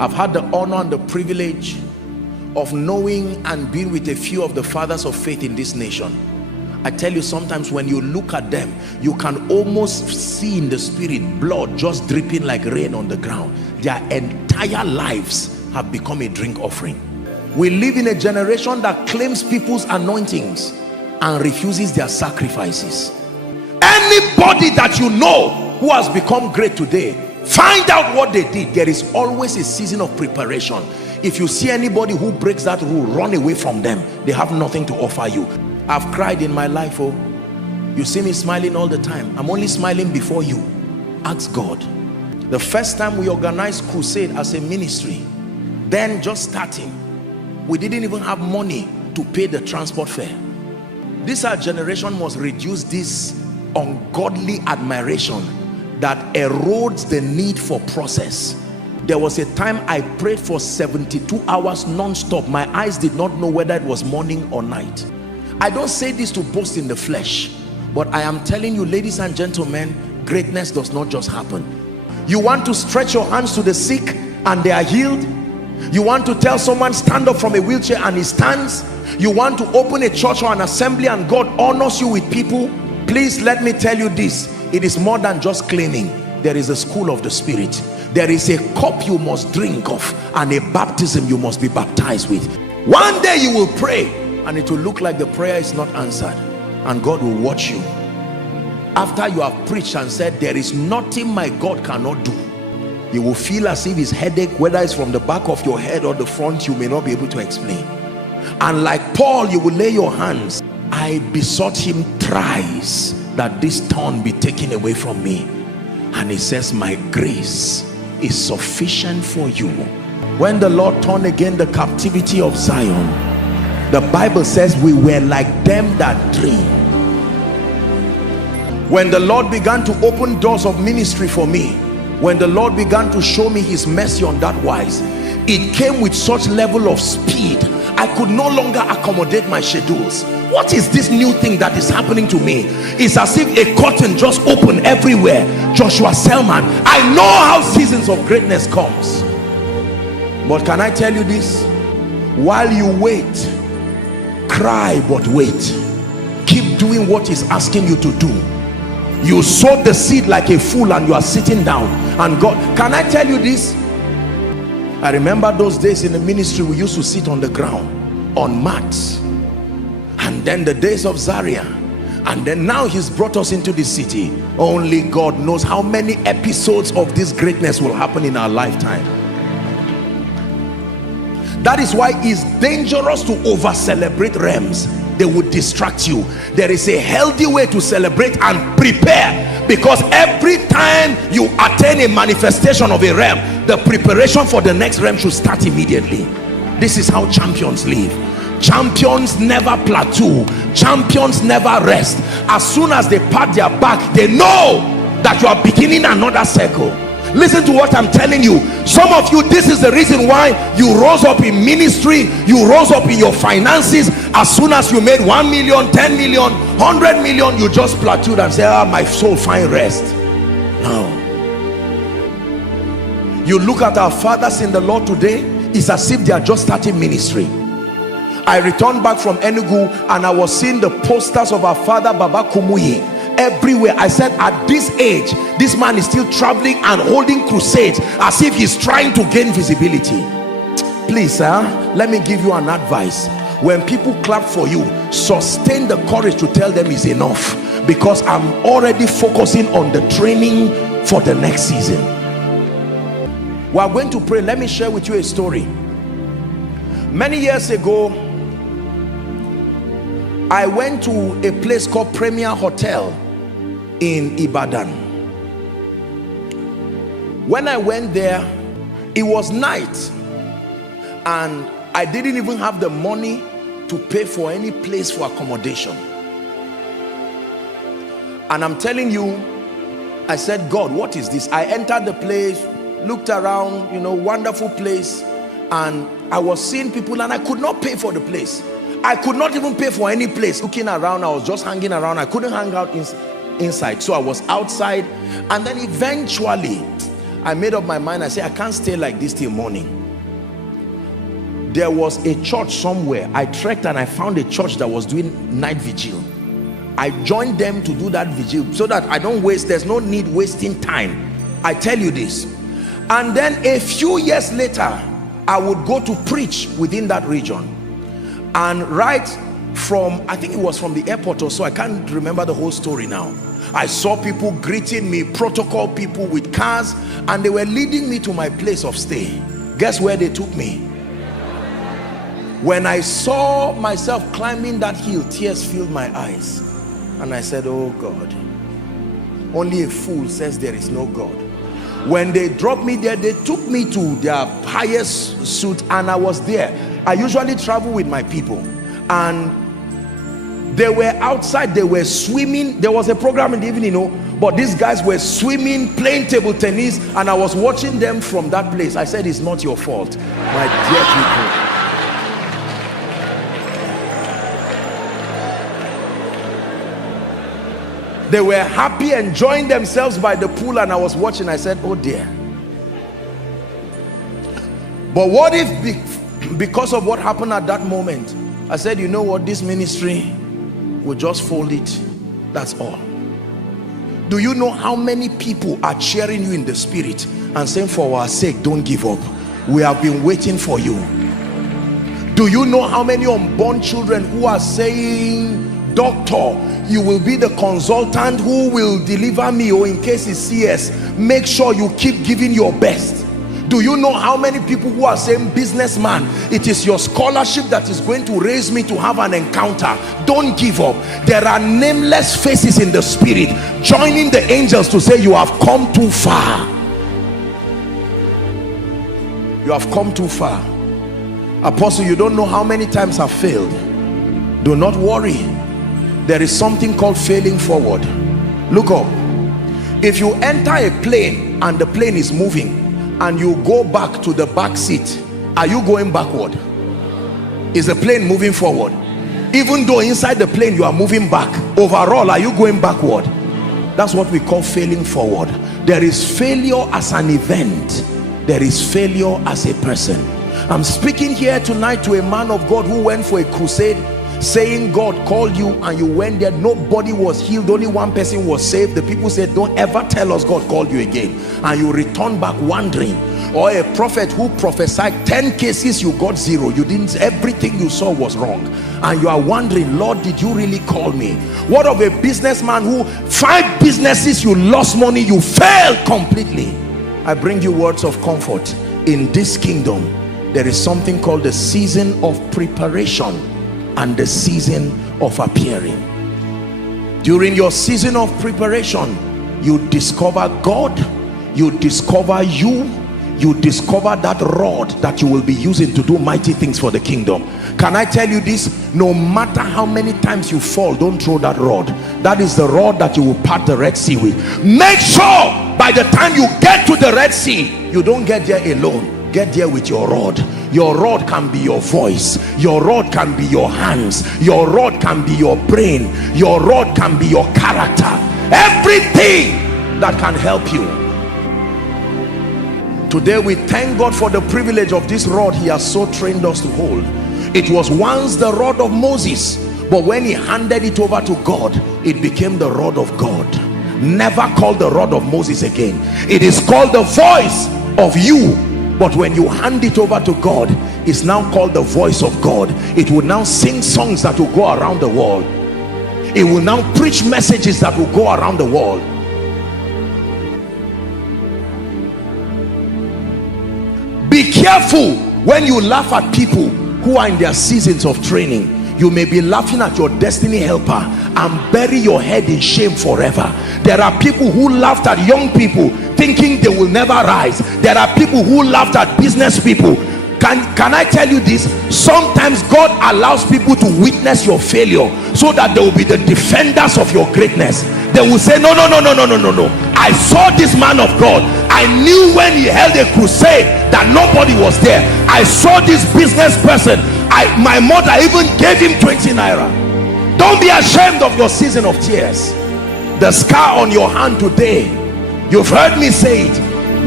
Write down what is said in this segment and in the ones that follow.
I've had the honor and the privilege of knowing and being with a few of the fathers of faith in this nation. I tell you, sometimes when you look at them, you can almost see in the spirit blood just dripping like rain on the ground. Their entire lives have become a drink offering. We live in a generation that claims people's anointings and refuses their sacrifices. Anybody that you know who has become great today, find out what they did. There is always a season of preparation. If you see anybody who breaks that rule, run away from them. They have nothing to offer you. I've cried in my life. Oh, you see me smiling all the time. I'm only smiling before you. Ask God. The first time we organized crusade as a ministry, then just starting, we didn't even have money to pay the transport fare. This our generation must reduce this ungodly admiration that erodes the need for process. There was a time I prayed for 72 hours non-stop. My eyes did not know whether it was morning or night. I don't say this to boast in the flesh, but I am telling you, ladies and gentlemen, greatness does not just happen. You want to stretch your hands to the sick and they are healed? You want to tell someone stand up from a wheelchair and he stands? You want to open a church or an assembly and God honors you with people? Please let me tell you this, it is more than just claiming. There is a school of the spirit. There is a cup you must drink of and a baptism you must be baptized with. One day you will pray and it will look like the prayer is not answered, and God will watch you. After you have preached and said there is nothing my God cannot do, you will feel as if his headache, whether it's from the back of your head or the front, you may not be able to explain. And like Paul, you will lay your hands. I besought him thrice that this thorn be taken away from me, and he says my grace is sufficient for you. When the Lord turned again the captivity of Zion, the Bible says we were like them that dream. When the Lord began to open doors of ministry for me, when the Lord began to show me his mercy on that wise, it came with such level of speed. I could no longer accommodate my schedules. What is this new thing that is happening to me? It's as if a curtain just opened everywhere. Joshua Selman, I know how seasons of greatness comes. But can I tell you this? While you wait, cry but wait. Keep doing what he's asking you to do. You sowed the seed like a fool and you are sitting down, and God, can I tell you this? I remember those days in the ministry, we used to sit on the ground on mats, and then the days of Zaria, and then now he's brought us into the city. Only God knows how many episodes of this greatness will happen in our lifetime. That is why it's dangerous to over celebrate realms. They would distract you. There is a healthy way to celebrate and prepare, because every time you attain a manifestation of a realm, the preparation for the next realm should start immediately. This is how champions live. Champions never plateau. Champions never rest. As soon as they pat their back, they know that you are beginning another circle. Listen to what I'm telling you. Some of you, this is the reason why you rose up in ministry, you rose up in your finances. As soon as you made 1 million, 10 million, 100 million, you just plateaued and say, ah, my soul find rest. No. You look at our fathers in the Lord today, it's as if they are just starting ministry. I returned back from Enugu and I was seeing the posters of our father Baba Kumuyi everywhere. I said, at this age, this man is still traveling and holding crusades as if he's trying to gain visibility. Please, let me give you an advice. When people clap for you, sustain the courage to tell them it's enough, because I'm already focusing on the training for the next season. We are going to pray. Let me share with you a story. Many years ago, I went to a place called Premier Hotel in Ibadan. When I went there, it was night and I didn't even have the money to pay for any place for accommodation. And I'm telling you, I said, God, what is this? I entered the place, looked around, you know, wonderful place, and I was seeing people and I could not pay for the place. I could not even pay for any place. Looking around, I was just hanging around. I couldn't hang out inside, so I was outside. And then eventually I made up my mind. I said, I can't stay like this till morning. There was a church somewhere. I trekked and I found a church that was doing night vigil. I joined them to do that vigil so that I don't waste, there's no need wasting time. I tell you this. And then a few years later, I would go to preach within that region. And right from, I think it was from the airport or so, I can't remember the whole story now. I saw people greeting me, protocol people with cars, and they were leading me to my place of stay. Guess where they took me? When I saw myself climbing that hill, tears filled my eyes. And I said, oh God, only a fool says there is no God. When they dropped me there, they took me to their highest suite, and I was there. I usually travel with my people, and they were outside, they were swimming. There was a program in the evening, you know, but these guys were swimming, playing table tennis, and I was watching them from that place. I said, it's not your fault, my dear people. They were happy, enjoying themselves by the pool, and I was watching. I said, oh dear. But what if, because of what happened at that moment, I said, you know what, this ministry will just fold it. That's all. Do you know how many people are cheering you in the spirit and saying, for our sake, don't give up, we have been waiting for you? Do you know how many unborn children who are saying, doctor, you will be the consultant who will deliver me, or in case it's CS, make sure you keep giving your best? Do you know how many people who are saying, businessman, it is your scholarship that is going to raise me to have an encounter? Don't give up. There are nameless faces in the spirit joining the angels to say, you have come too far. You have come too far. Apostle, you don't know how many times I've failed. Do not worry. There is something called failing forward. Look up. If you enter a plane and the plane is moving and you go back to the back seat, are you going backward? Is the plane moving forward? Even though inside the plane you are moving back, overall, are you going backward? That's what we call failing forward. There is failure as an event. There is failure as a person. I'm speaking here tonight to a man of God who went for a crusade, saying God called you, and you went there, nobody was healed, only one person was saved. The people said, don't ever tell us God called you again, and you return back wandering. Or a prophet who prophesied 10 cases, you got 0. You didn't, everything you saw was wrong, and you are wondering, Lord, did you really call me? What of a businessman who 5 businesses, you lost money, you failed completely? I bring you words of comfort. In this kingdom, there is something called the season of preparation and the season of appearing. During your season of preparation, you discover God, you discover you discover that rod that you will be using to do mighty things for the kingdom. Can I tell you this? No matter how many times you fall, don't throw that rod. That is the rod that you will part the Red Sea with. Make sure by the time you get to the Red Sea, you don't get there alone. Get there with your rod. Your rod can be your voice, your rod can be your hands, your rod can be your brain, your rod can be your character, everything that can help you. Today we thank God for the privilege of this rod he has so trained us to hold. It was once the rod of Moses, but when he handed it over to God, it became the rod of God. Never called the rod of Moses again. It is called the voice of you. But when you hand it over to God, it's now called the voice of God. It will now sing songs that will go around the world. It will now preach messages that will go around the world. Be careful when you laugh at people who are in their seasons of training. You may be laughing at your destiny helper and bury your head in shame forever. There are people who laughed at young people thinking they will never rise. There are people who laughed at business people. Can I tell you this? Sometimes God allows people to witness your failure so that they will be the defenders of your greatness. They will say, no, I saw this man of God. I knew when he held a crusade that nobody was there. I saw this business person. My mother even gave him 20 naira. Don't be ashamed of your season of tears. The scar on your hand today, you've heard me say it.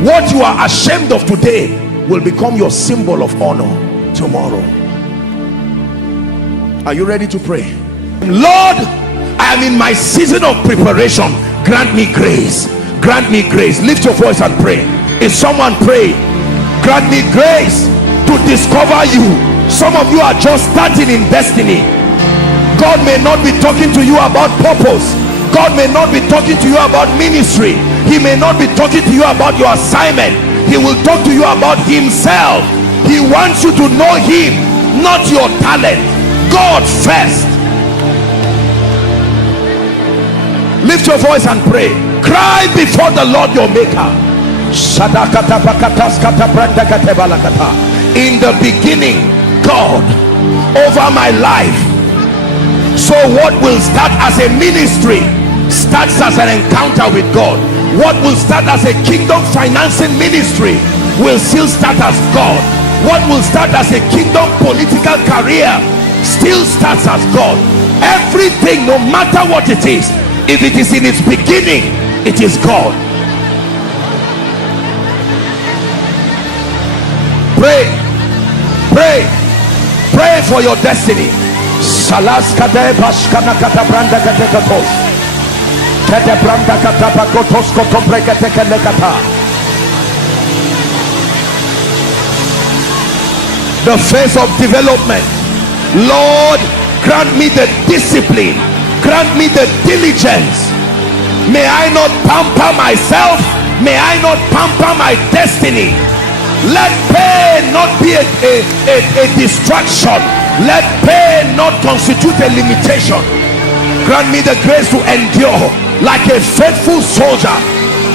What you are ashamed of today will become your symbol of honor tomorrow. Are you ready to pray? Lord, I am in my season of preparation. Grant me grace. Grant me grace. Lift your voice and pray. Is someone praying? Grant me grace to discover you. Some of you are just starting in destiny. God may not be talking to you about purpose. God may not be talking to you about ministry. He may not be talking to you about your assignment. He will talk to you about himself. He wants you to know him, not your talent. God first. Lift your voice and pray. Cry before the Lord your maker. In the beginning, God, over my life. So what will start as a ministry starts as an encounter with God. What will start as a kingdom financing ministry will still start as God. What will start as a kingdom political career still starts as God. Everything, no matter what it is, if it is in its beginning, it is God. Pray, pray, pray for your destiny. The phase of development. Lord, grant me the discipline, grant me the diligence. May I not pamper myself, may I not pamper my destiny. Let pain not be a distraction. Let pain not constitute a limitation. Grant me the grace to endure like a faithful soldier,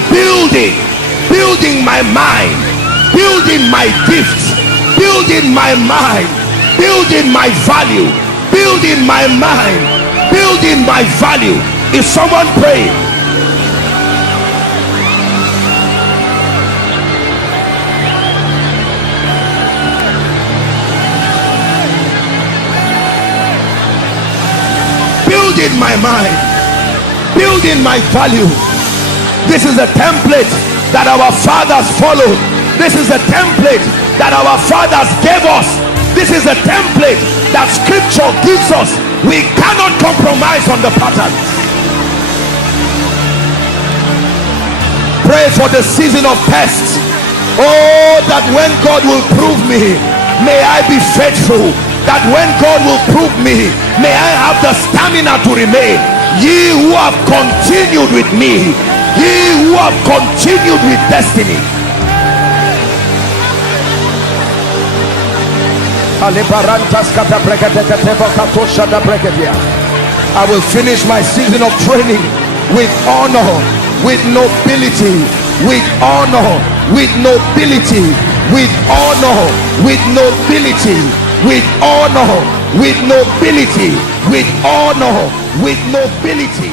building my mind, building my gifts, building my mind, building my value, building my mind, building my value. Is someone praying? Building my mind, building my value. This is a template that our fathers followed. This is a template that our fathers gave us. This is a template that scripture gives us. We cannot compromise on the pattern. Pray for the season of tests. Oh, that when God will prove me, may I be faithful. That when God will prove me, may I have the stamina to remain. Ye who have continued with me, ye who have continued with destiny. I will finish my season of training with honor, with nobility, with honor, with nobility, with honor, with nobility, with honor, with nobility, with honor, with nobility.